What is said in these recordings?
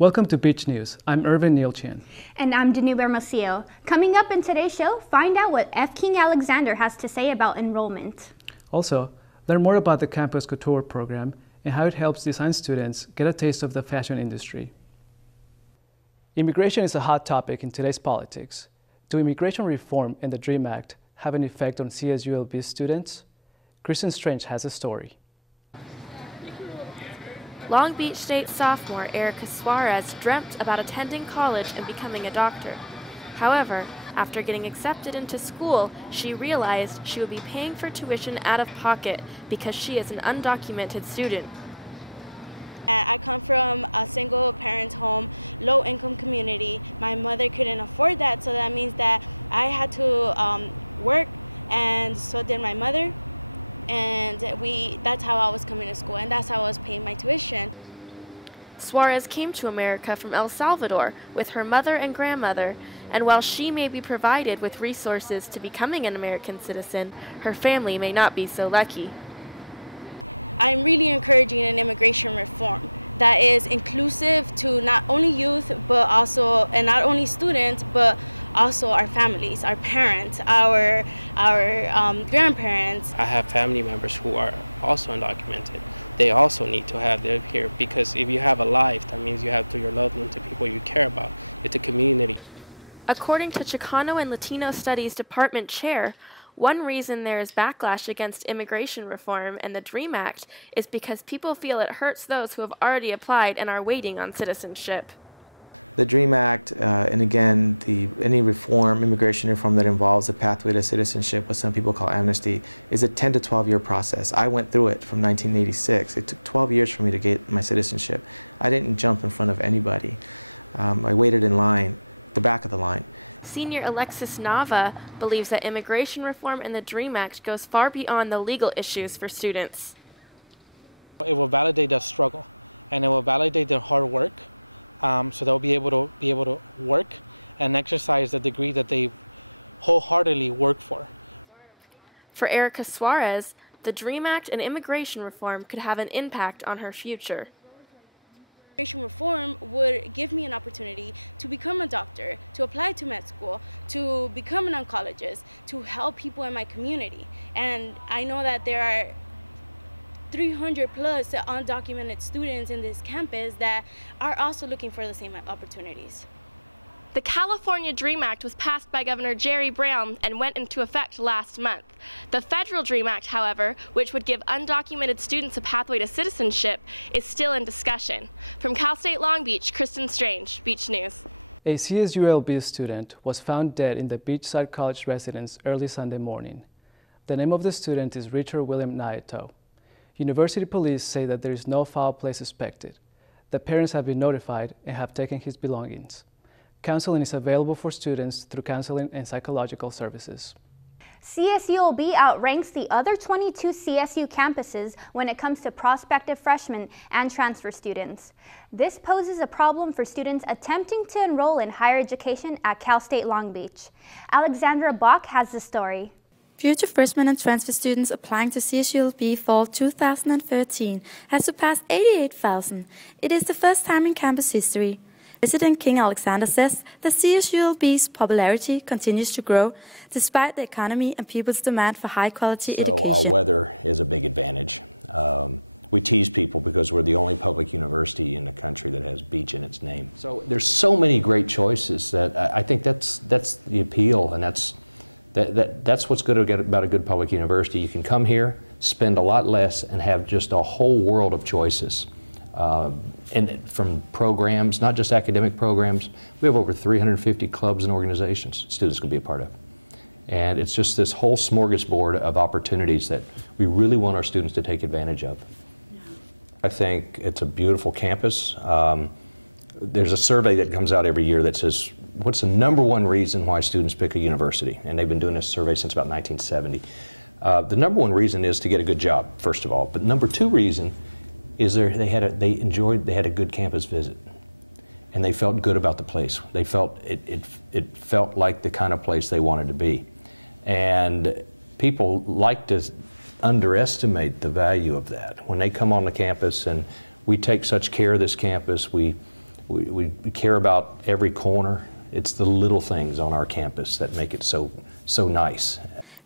Welcome to Beach News. I'm Irvin Neilchan. And I'm Danu Bermosio. Coming up in today's show, find out what F. King Alexander has to say about enrollment. Also, learn more about the Campus Couture program and how it helps design students get a taste of the fashion industry. Immigration is a hot topic in today's politics. Do immigration reform and the DREAM Act have an effect on CSULB students? Kristin Strange has a story. Long Beach State sophomore Erica Suarez dreamt about attending college and becoming a doctor. However, after getting accepted into school, she realized she would be paying for tuition out of pocket because she is an undocumented student. Suarez came to America from El Salvador with her mother and grandmother, and while she may be provided with resources to becoming an American citizen, her family may not be so lucky. According to Chicano and Latino Studies Department Chair, one reason there is backlash against immigration reform and the DREAM Act is because people feel it hurts those who have already applied and are waiting on citizenship. Senior Alexis Nava believes that immigration reform and the DREAM Act goes far beyond the legal issues for students. For Erica Suarez, the DREAM Act and immigration reform could have an impact on her future. A CSULB student was found dead in the Beachside College residence early Sunday morning. The name of the student is Richard William Nieto. University police say that there is no foul play suspected. The parents have been notified and have taken his belongings. Counseling is available for students through counseling and psychological services. CSULB outranks the other 22 CSU campuses when it comes to prospective freshmen and transfer students. This poses a problem for students attempting to enroll in higher education at Cal State Long Beach. Alexandra Bach has the story. Future freshmen and transfer students applying to CSULB fall 2013 has surpassed 88,000. It is the first time in campus history. President King Alexander says that CSULB's popularity continues to grow despite the economy and people's demand for high-quality education.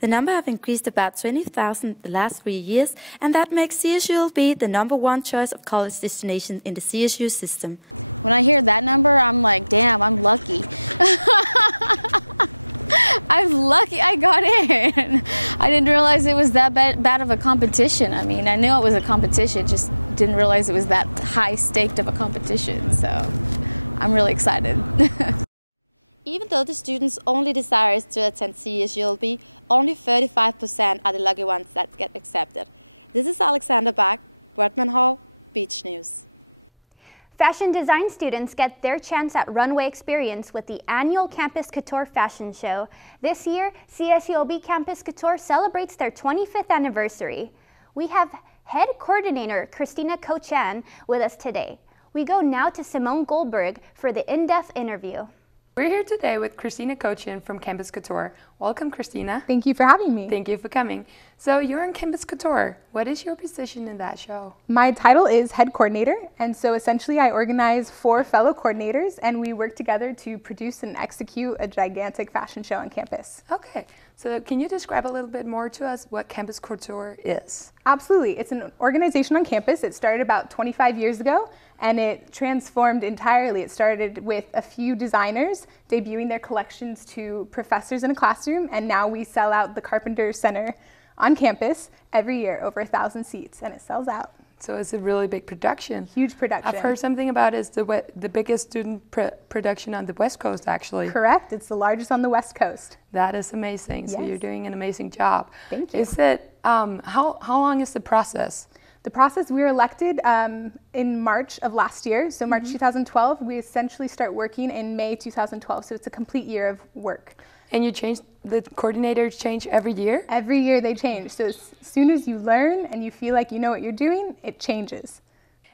The number have increased about 20,000 the last 3 years, and that makes CSULB the #1 choice of college destination in the CSU system. Fashion design students get their chance at runway experience with the annual Campus Couture Fashion Show. This year, CSULB Campus Couture celebrates their 25th anniversary. We have head coordinator Kristina Kochan with us today. We go now to Simone Goldberg for the in-depth interview. We're here today with Kristina Kochan from Campus Couture. Welcome, Kristina. Thank you for having me. Thank you for coming. So you're in Campus Couture. What is your position in that show? My title is head coordinator, and so essentially I organize 4 fellow coordinators, and we work together to produce and execute a gigantic fashion show on campus. Okay, so can you describe a little bit more to us what Campus Couture is? Absolutely. It's an organization on campus. It started about 25 years ago, and it transformed entirely. It started with a few designers debuting their collections to professors in a classroom, and now we sell out the Carpenter Center on campus every year, over 1,000 seats, and it sells out. So it's a really big production. Huge production. I've heard something about it's the biggest student production on the West Coast, actually. Correct. It's the largest on the West Coast. That is amazing. So Yes. you're doing an amazing job. Thank you. Is it, how long is the process? The process, we were elected in March of last year, so March 2012. We essentially start working in May 2012, so it's a complete year of work. And you change, the coordinators change every year? Every year they change, so as soon as you learn and you feel like you know what you're doing, it changes.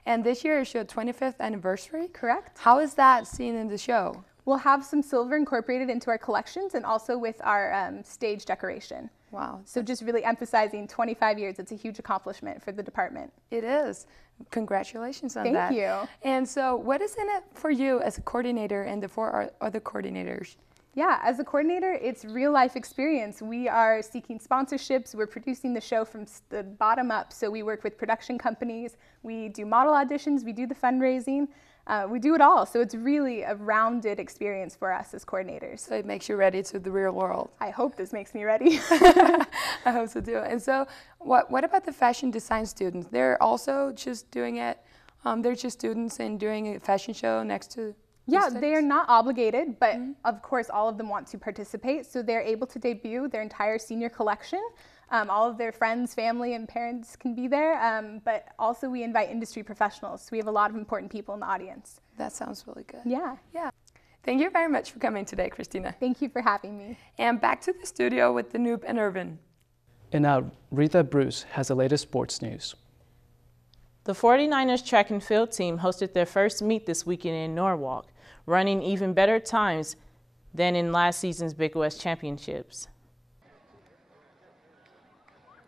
And this year is your 25th anniversary? Correct. How is that seen in the show? We'll have some silver incorporated into our collections and also with our stage decoration. Wow. So just really emphasizing 25 years, it's a huge accomplishment for the department. It is. Congratulations on that. Thank you. And so what is in it for you as a coordinator and the 4 other coordinators? Yeah, as a coordinator, it's real life experience. We are seeking sponsorships. We're producing the show from the bottom up. So we work with production companies. We do model auditions. We do the fundraising. We do it all. So it's really a rounded experience for us as coordinators. So it makes you ready to the real world. I hope this makes me ready. I hope so too. And so what about the fashion design students? They're also just doing it, they're just students and doing a fashion show next to Yeah, they are not obligated, but of course all of them want to participate. So they're able to debut their entire senior collection. All of their friends, family, and parents can be there, but also we invite industry professionals. So we have a lot of important people in the audience. That sounds really good. Yeah. Yeah. Thank you very much for coming today, Kristina. Thank you for having me. And back to the studio with the Noob and Irvin. And now, Ritia Bruce has the latest sports news. The 49ers track and field team hosted their first meet this weekend in Norwalk, running even better times than in last season's Big West Championships.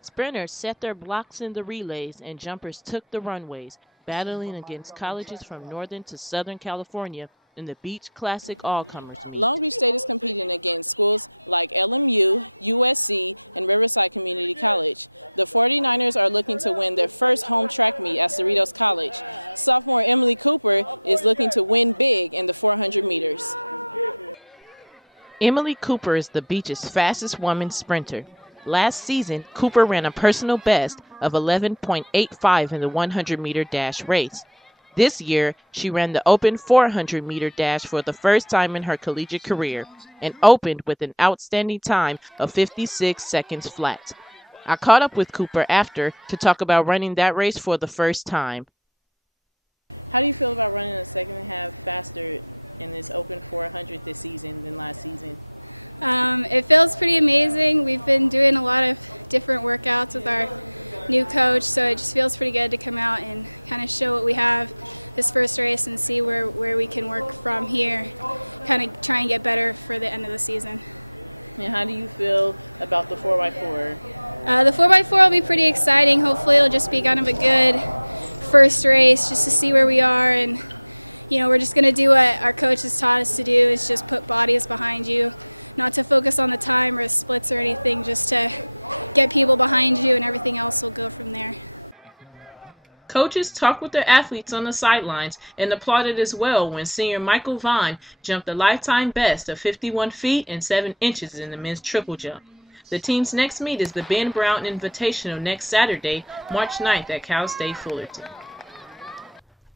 Sprinters set their blocks in the relays and jumpers took the runways, battling against colleges from Northern to Southern California in the Beach Classic All-Comers meet. Emily Cooper is the beach's fastest woman sprinter. Last season, Cooper ran a personal best of 11.85 in the 100-meter dash race. This year, she ran the open 400-meter dash for the first time in her collegiate career and opened with an outstanding time of 56 seconds flat. I caught up with Cooper after to talk about running that race for the first time. Coaches talked with their athletes on the sidelines and applauded as well when senior Michael Vaughn jumped a lifetime best of 51 feet and 7 inches in the men's triple jump. The team's next meet is the Ben Brown Invitational next Saturday, March 9th at Cal State Fullerton.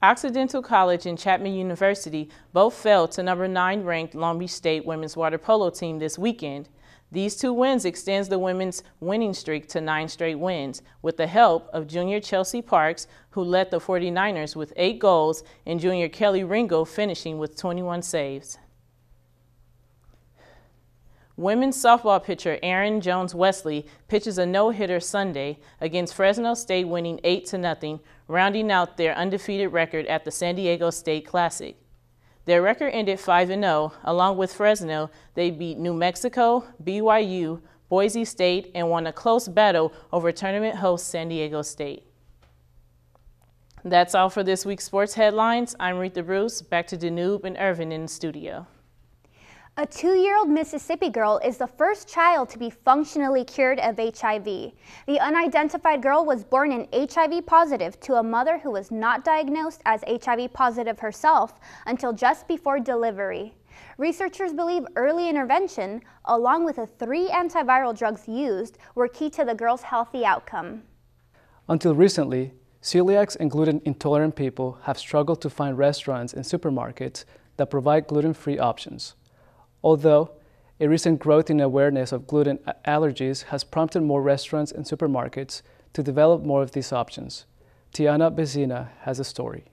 Occidental College and Chapman University both fell to number 9 ranked Long Beach State women's water polo team this weekend. These 2 wins extends the women's winning streak to 9 straight wins, with the help of junior Chelsea Parks, who led the 49ers with 8 goals, and junior Kelly Ringo finishing with 21 saves. Women's softball pitcher Aaron Jones-Wesley pitches a no-hitter Sunday against Fresno State, winning 8-0, rounding out their undefeated record at the San Diego State Classic. Their record ended 5-0. Along with Fresno, they beat New Mexico, BYU, Boise State, and won a close battle over tournament host San Diego State. That's all for this week's sports headlines. I'm Ritia Bruce. Back to Danube and Irvin in the studio. A 2-year-old Mississippi girl is the first child to be functionally cured of HIV. The unidentified girl was born in HIV positive to a mother who was not diagnosed as HIV positive herself until just before delivery. Researchers believe early intervention, along with the 3 antiviral drugs used, were key to the girl's healthy outcome. Until recently, celiacs and gluten-intolerant people have struggled to find restaurants and supermarkets that provide gluten-free options. Although a recent growth in awareness of gluten allergies has prompted more restaurants and supermarkets to develop more of these options. Tiana Bezzina has a story.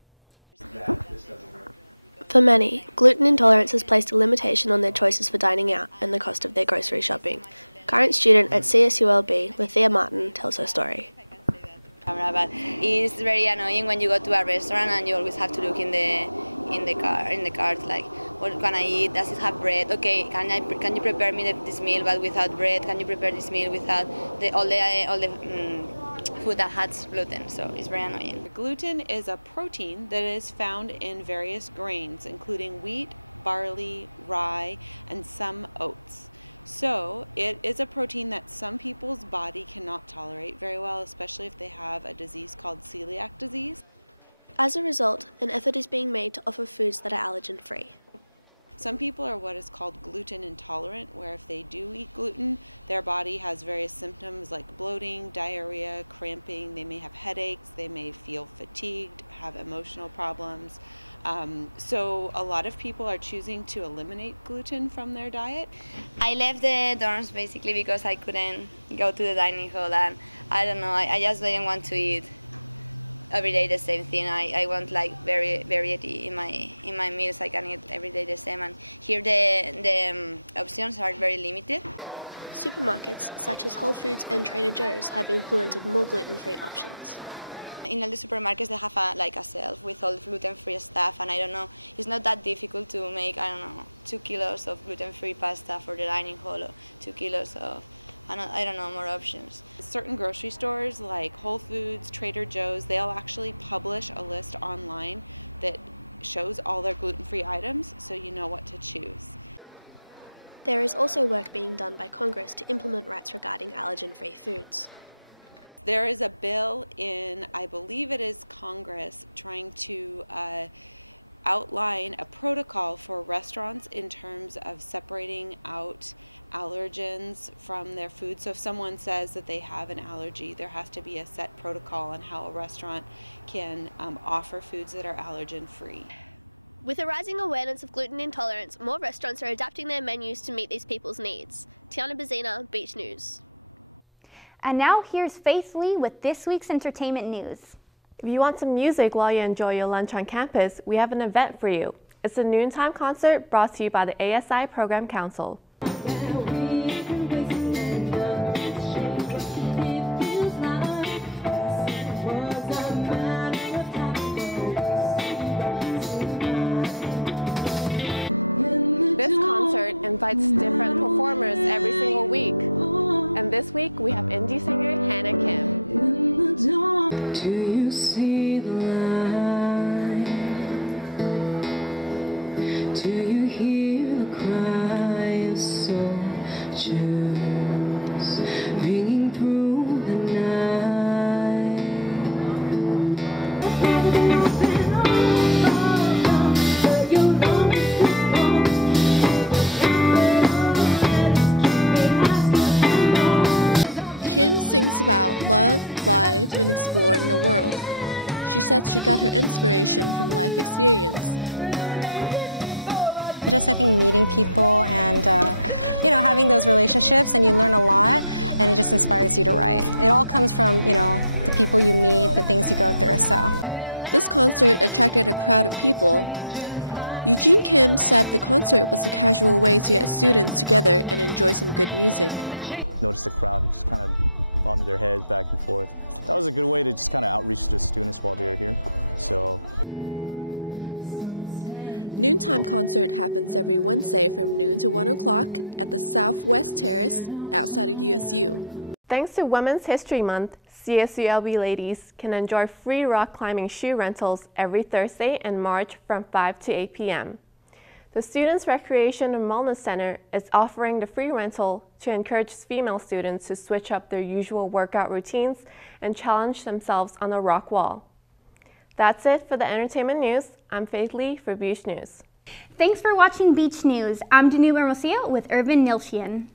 And now here's Faith Lee with this week's entertainment news. If you want some music while you enjoy your lunch on campus, we have an event for you. It's a noontime concert brought to you by the ASI Program Council. Do you see the light? Do you hear the cry of soldiers ringing Thanks to Women's History Month, CSULB ladies can enjoy free rock climbing shoe rentals every Thursday in March from 5 to 8 p.m. The Students' Recreation and Wellness Center is offering the free rental to encourage female students to switch up their usual workout routines and challenge themselves on the rock wall. That's it for the entertainment news. I'm Faith Lee for Beach News. Thanks for watching Beach News. I'm Danu Hermosillo with Irvin Nilshian.